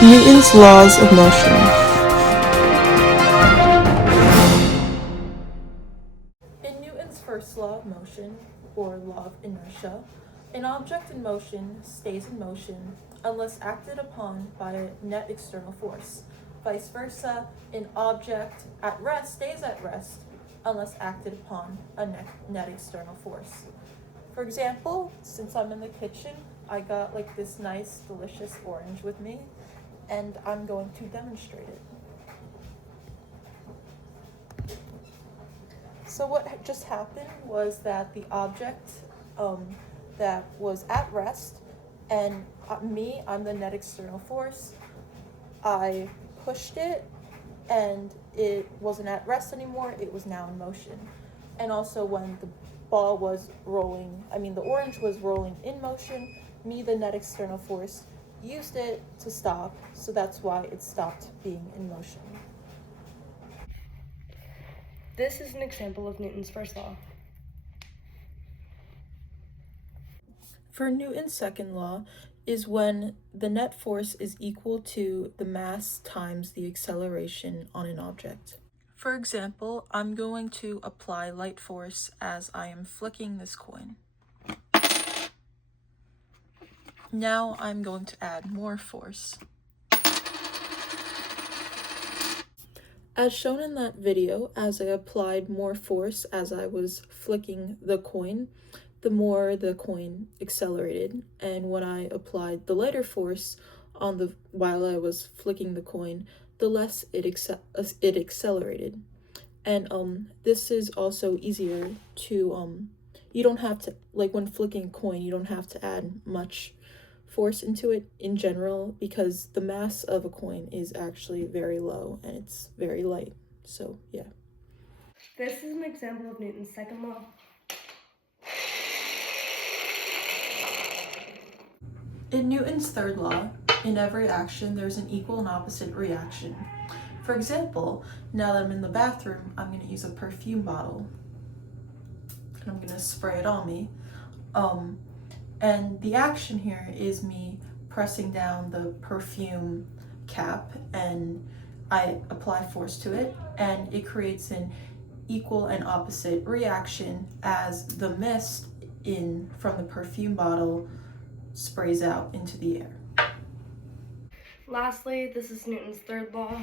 Newton's laws of motion. In Newton's first law of motion, or law of inertia, an object in motion stays in motion unless acted upon by a net external force. Vice versa, an object at rest stays at rest unless acted upon a net external force. For example, since I'm in the kitchen, I got like this nice, delicious orange with me, and I'm going to demonstrate it. So what just happened was that the object that was at rest, and I'm the net external force, I pushed it, and it wasn't at rest anymore, it was now in motion. And also when the ball was rolling, the orange was rolling in motion, me, the net external force, used it to stop, so that's why it stopped being in motion. This is an example of Newton's first law. For Newton's second law is when the net force is equal to the mass times the acceleration on an object. For example, I'm going to apply light force as I am flicking this coin. Now I'm going to add more force. As shown in that video, as I applied more force as I was flicking the coin, the more the coin accelerated, and when I applied the lighter force while I was flicking the coin, the less it accelerated. And this is also easier to you don't have to, like when flicking a coin, you don't have to add much force into it in general, because the mass of a coin is actually very low and it's very light. So yeah. This is an example of Newton's second law. In Newton's third law, in every action there's an equal and opposite reaction. For example, now that I'm in the bathroom, I'm going to use a perfume bottle and I'm going to spray it on me. And the action here is me pressing down the perfume cap, and I apply force to it, and it creates an equal and opposite reaction as the mist from the perfume bottle sprays out into the air. Lastly, this is Newton's third law.